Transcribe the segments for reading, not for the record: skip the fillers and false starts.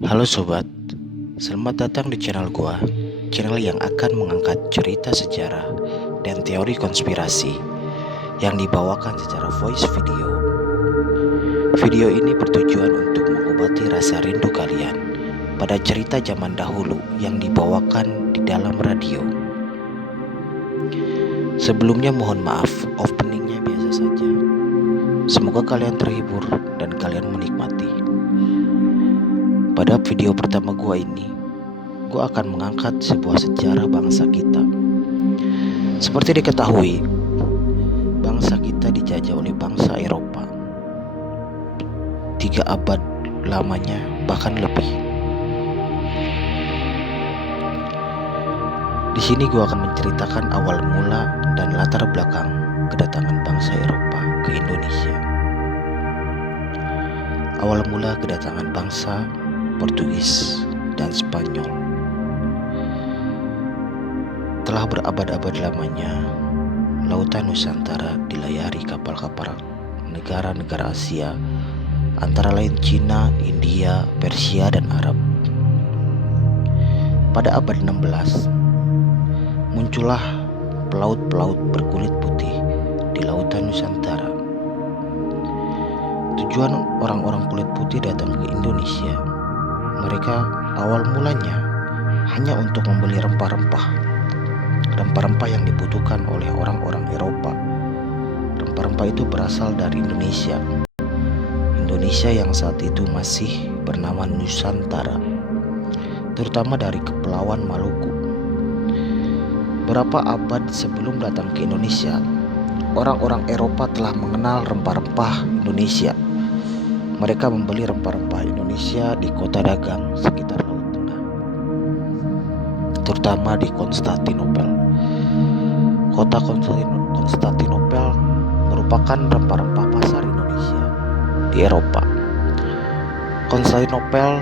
Halo sobat, selamat datang di channel gua, channel yang akan mengangkat cerita sejarah dan teori konspirasi yang dibawakan secara voice video. Video ini bertujuan untuk mengobati rasa rindu kalian pada cerita zaman dahulu yang dibawakan di dalam radio. Sebelumnya mohon maaf, openingnya biasa saja. Semoga kalian terhibur dan kalian menikmati. Pada video pertama gua ini, gue akan mengangkat sebuah sejarah bangsa kita. Seperti diketahui, bangsa kita dijajah oleh bangsa Eropa 3 abad lamanya, bahkan lebih. Di sini gue akan menceritakan awal mula dan latar belakang kedatangan bangsa Eropa ke Indonesia. Awal mula kedatangan bangsa Portugis dan Spanyol. Telah berabad-abad lamanya, lautan Nusantara dilayari kapal-kapal negara-negara Asia, antara lain Cina, India, Persia, dan Arab. Pada abad 16, muncullah pelaut-pelaut berkulit putih di lautan Nusantara. Tujuan orang-orang kulit putih datang ke Indonesia, mereka awal mulanya hanya untuk membeli rempah-rempah yang dibutuhkan oleh orang-orang Eropa. Rempah-rempah itu berasal dari Indonesia yang saat itu masih bernama Nusantara, terutama dari Kepulauan Maluku. Berapa abad sebelum datang ke Indonesia, orang-orang Eropa telah mengenal rempah-rempah Indonesia. Mereka membeli rempah-rempah Indonesia di kota dagang sekitar Laut Tengah, terutama di Konstantinopel. Kota Konstantinopel merupakan rempah-rempah pasar Indonesia di Eropa. Konstantinopel,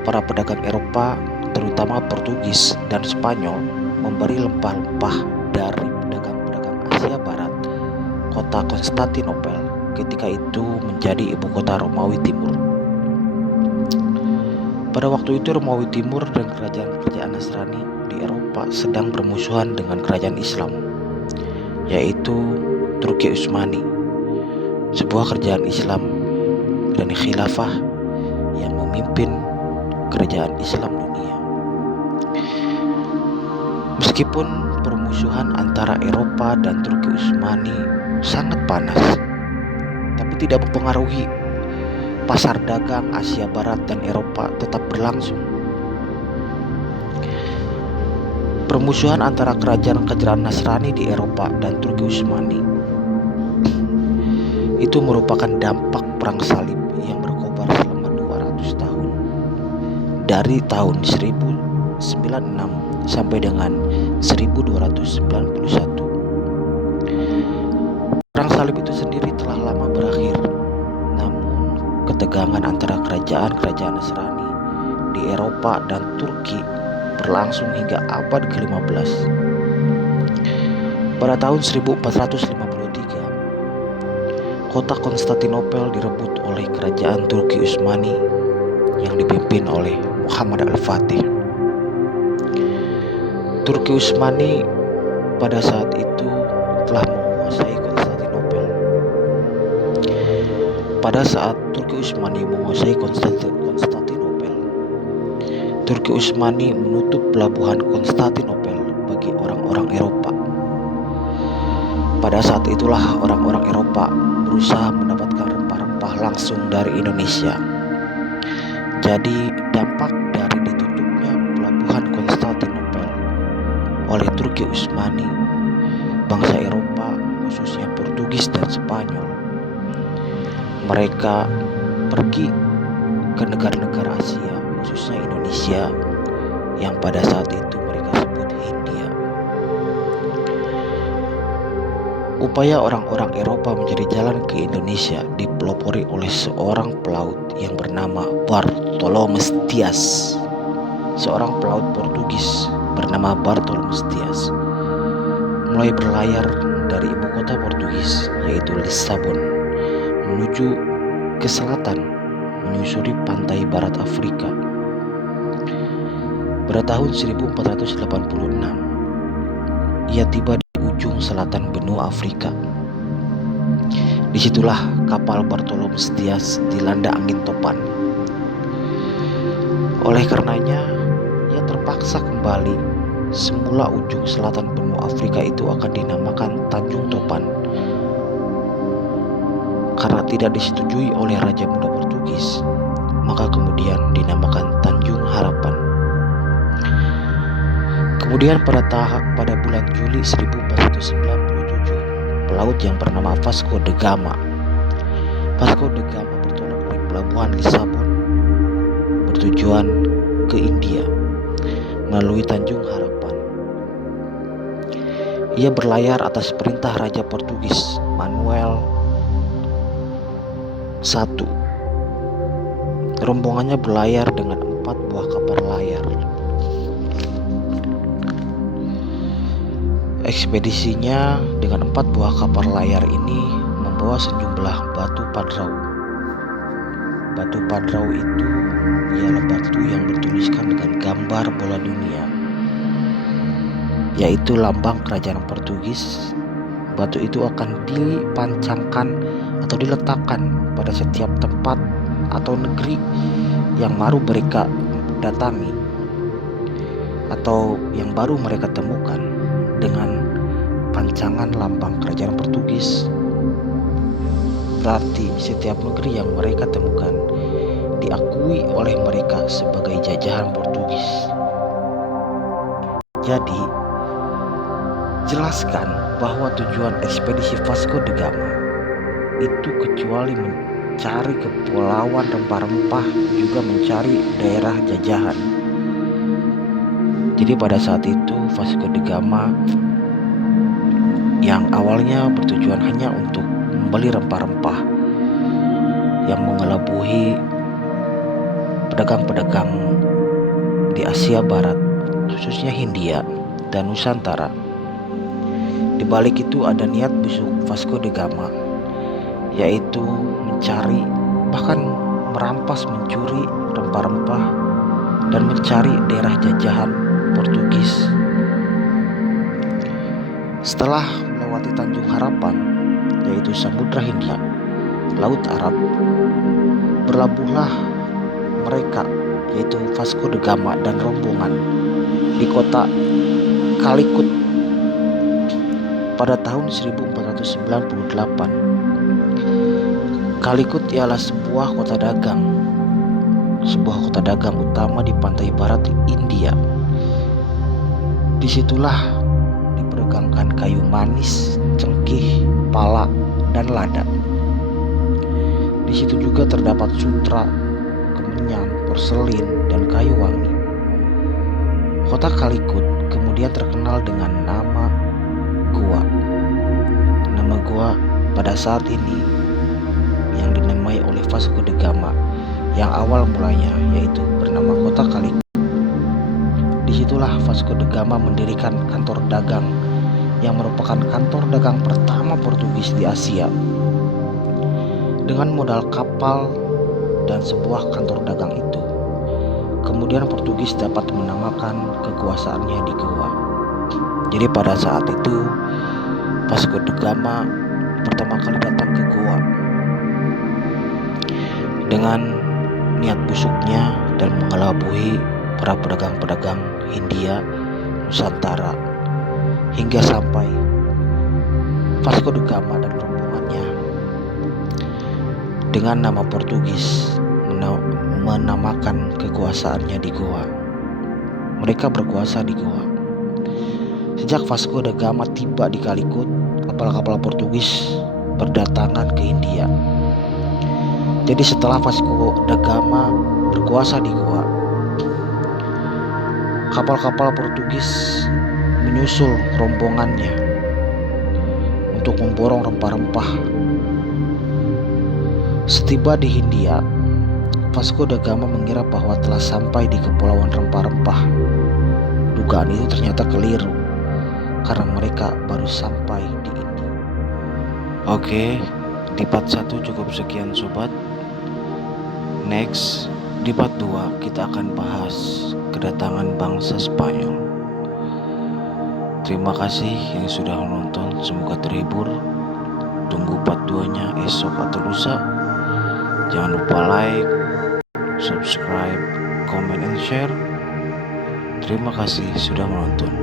para pedagang Eropa, terutama Portugis dan Spanyol, memberi rempah-rempah dari pedagang-pedagang Asia Barat. Kota Konstantinopel ketika itu menjadi ibu kota Romawi Timur. Pada waktu itu Romawi Timur dan kerajaan-kerajaan Nasrani di Eropa sedang bermusuhan dengan kerajaan Islam, yaitu Turki Utsmani, sebuah kerajaan Islam dan khilafah yang memimpin kerajaan Islam dunia. Meskipun permusuhan antara Eropa dan Turki Utsmani sangat panas, tapi tidak mempengaruhi pasar dagang Asia Barat dan Eropa tetap berlangsung. Permusuhan antara kerajaan-kerajaan Nasrani di Eropa dan Turki Utsmani itu merupakan dampak perang salib yang berkobar selama 200 tahun, dari tahun 1096 sampai dengan 1291. Perang salib itu sendiri telah lama berakhir, namun ketegangan antara kerajaan-kerajaan Nasrani di Eropa dan Turki berlangsung hingga abad ke-15. Pada tahun 1453, kota Konstantinopel direbut oleh kerajaan Turki Utsmani yang dipimpin oleh Muhammad Al-Fatih. Turki Utsmani pada saat itu telah menguasai Konstantinopel. Pada saat Turki Utsmani menguasai Konstantinopel, Turki Utsmani menutup pelabuhan Konstantinopel bagi orang-orang Eropa. Pada saat itulah orang-orang Eropa berusaha mendapatkan rempah-rempah langsung dari Indonesia. Jadi dampak dari ditutupnya pelabuhan Konstantinopel oleh Turki Utsmani, bangsa Eropa khususnya Portugis dan Spanyol, mereka pergi ke negara-negara Asia khususnya Indonesia yang pada saat itu mereka sebut Hindia. Upaya orang-orang Eropa mencari jalan ke Indonesia dipelopori oleh seorang pelaut yang bernama Bartolomeus Dias. Seorang pelaut Portugis bernama Bartolomeus Dias mulai berlayar dari ibu kota Portugis yaitu Lisabon menuju ke selatan, menyusuri pantai barat Afrika Pada tahun 1486, ia tiba di ujung selatan benua Afrika. Disitulah kapal Bartolomeus Dias dilanda angin topan. Oleh karenanya, ia terpaksa kembali. Semula ujung selatan benua Afrika itu akan dinamakan Tanjung Topan karena tidak disetujui oleh Raja Muda Portugis, maka kemudian dinamakan Tanjung Harapan. Kemudian pada bulan Juli 1497, pelaut yang bernama Vasco da Gama bertolak dari pelabuhan Lisabon bertujuan ke India melalui Tanjung Harapan. Ia berlayar atas perintah Raja Portugis Manuel I. Rombongannya berlayar dengan 4 buah kapal layar. Ekspedisinya dengan 4 buah kapal layar ini membawa sejumlah batu padrau. Batu padrau itu ialah batu yang bertuliskan dengan gambar bola dunia, yaitu lambang kerajaan Portugis. Batu itu akan dipancangkan atau diletakkan pada setiap tempat atau negeri yang baru mereka datangi atau yang baru mereka temukan dengan pancangan lambang kerajaan Portugis. Berarti setiap negeri yang mereka temukan diakui oleh mereka sebagai jajahan Portugis. Jadi, jelaskan bahwa tujuan ekspedisi Vasco da Gama itu kecuali mencari kepulauan rempah-rempah juga mencari daerah jajahan. Jadi pada saat itu Vasco da Gama yang awalnya bertujuan hanya untuk membeli rempah-rempah yang mengelabuhi pedagang-pedagang di Asia Barat, khususnya Hindia dan Nusantara. Di balik itu ada niat busuk Vasco da Gama, yaitu mencari, bahkan merampas, mencuri rempah-rempah dan mencari daerah jajahan Portugis. Setelah melewati Tanjung Harapan, yaitu Samudra Hindia, Laut Arab, berlabuhlah mereka, yaitu Vasco da Gama dan rombongan, di kota Calicut pada tahun 1498. Calicut ialah sebuah kota dagang utama di pantai barat India. Disitulah diperdagangkan kayu manis, cengkih, pala, dan lada. Di situ juga terdapat sutra, kemenyan, porselin, dan kayu wangi. Kota Calicut kemudian terkenal dengan nama Goa. Nama Goa pada saat ini yang dinamai oleh Vasco da Gama yang awal mulanya yaitu bernama kota Calicut. Disitulah Vasco da Gama mendirikan kantor dagang yang merupakan kantor dagang pertama Portugis di Asia. Dengan modal kapal dan sebuah kantor dagang itu, kemudian Portugis dapat menamakan kekuasaannya di Goa. Jadi pada saat itu Vasco da Gama pertama kali datang ke Goa dengan niat busuknya dan mengelabui para pedagang-pedagang Hindia, Nusantara, hingga sampai Vasco da Gama dan rombongannya dengan nama Portugis menamakan kekuasaannya di Goa. Mereka berkuasa di Goa. Sejak Vasco da Gama tiba di Calicut, kapal-kapal Portugis berdatangan ke India. Jadi setelah Vasco da Gama berkuasa di Goa, kapal-kapal Portugis menyusul rombongannya untuk memborong rempah-rempah. Setiba di Hindia, Vasco da Gama mengira bahwa telah sampai di kepulauan rempah-rempah. Dugaan itu ternyata keliru karena mereka baru sampai di India. Oke, di part 1 cukup sekian sobat. Next, Di part 2 kita akan bahas kedatangan bangsa Spanyol. Terima kasih yang sudah menonton, semoga terhibur. Tunggu part 2-nya esok atau lusa. Jangan lupa like, subscribe, comment, and share. Terima kasih sudah menonton.